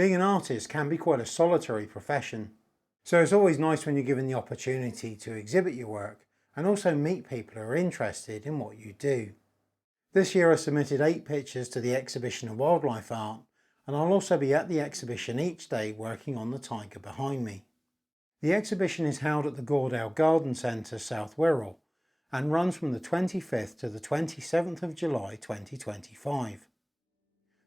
Being an artist can be quite a solitary profession, so it's always nice when you're given the opportunity to exhibit your work and also meet people who are interested in what you do. This year I submitted 8 pictures to the exhibition of wildlife art, and I'll also be at the exhibition each day working on the tiger behind me. The exhibition is held at the Goredale Garden Centre, South Wirral, and runs from the 25th to the 27th of July 2025.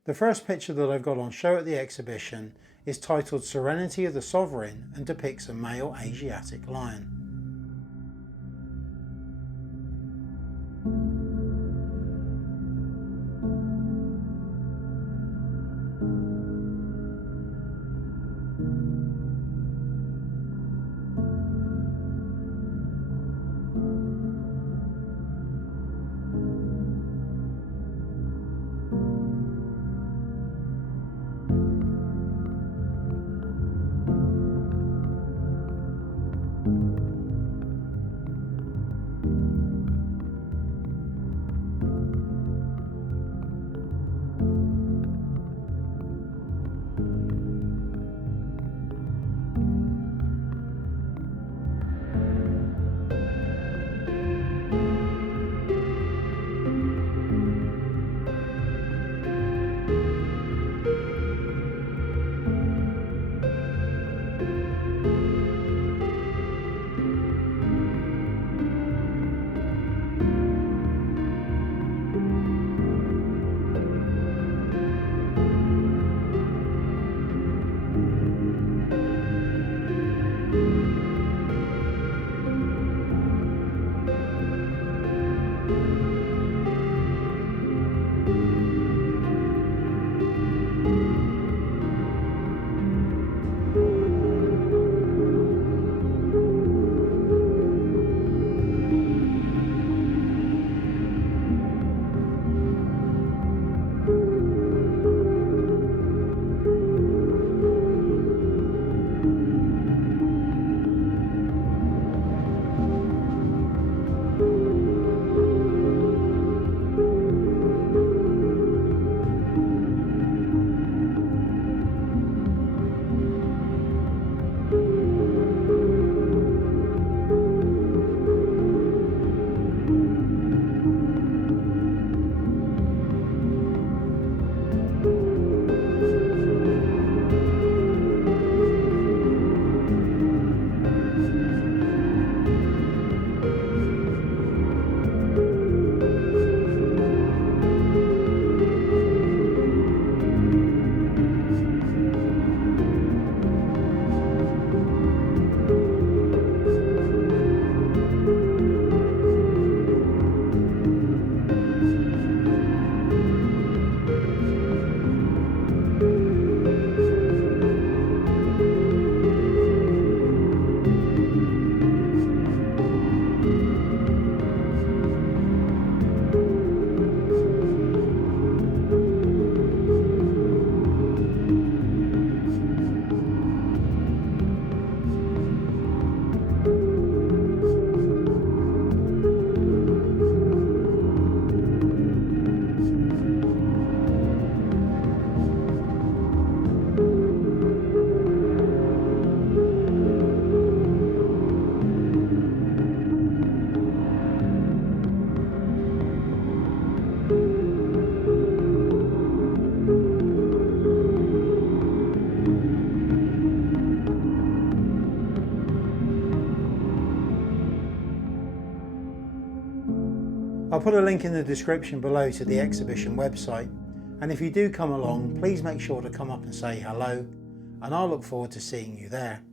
The first picture that I've got on show at the exhibition is titled Serenity of the Sovereign and depicts a male Asiatic lion. I'll put a link in the description below to the exhibition website, and if you do come along, please make sure to come up and say hello, and I'll look forward to seeing you there.